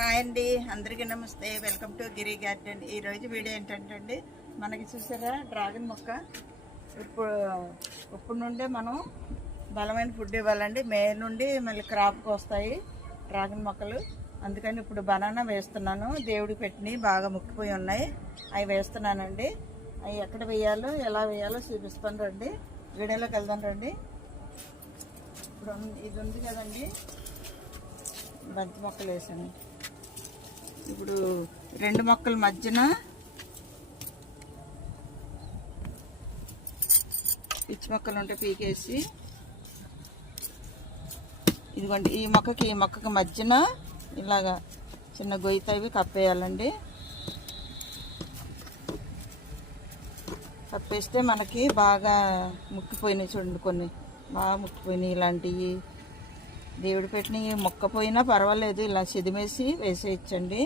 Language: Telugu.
హాయ్ అండి అందరికీ నమస్తే. Welcome to Giri garden. ఈ రోజు వీడియో ఏంటంటే అండి మనకి చూసారా డ్రాగన్ మొక్క. ఇప్పుడు ఇప్పుడు నుండే మనం బలమైన ఫుడ్ ఇవ్వాలండి. మే నుండి మళ్ళీ క్రాప్కి వస్తాయి డ్రాగన్ మొక్కలు. అందుకని ఇప్పుడు బనానా వేస్తున్నాను. దేవుడికి పెట్టినవి బాగా ముక్కిపోయి ఉన్నాయి. అవి వేస్తున్నానండి. అవి ఎక్కడ వేయాలో ఎలా వేయాలో చూపిస్తాను రండి. వీడియోలోకి వెళ్దాం రండి. ఇప్పుడు ఇది ఉంది కదండి బంతి మొక్కలు వేసాను. ఇప్పుడు రెండు మొక్కల మధ్యన పిచ్చి మొక్కలు ఉంటే పీకేసి ఇదిగోండి ఈ మొక్కకి ఈ మొక్కకి మధ్యన ఇలాగా చిన్న గొయ్యి తవ్వి కప్పేయాలండి. కప్పేస్తే మనకి బాగా ముక్కిపోయినాయి చూడండి కొన్ని. బాగా ముక్కిపోయినాయి ఇలాంటివి. దేవుడు పెట్టిన మొక్కపోయినా పర్వాలేదు ఇలా సిదిమేసి వేసేయచ్చండి.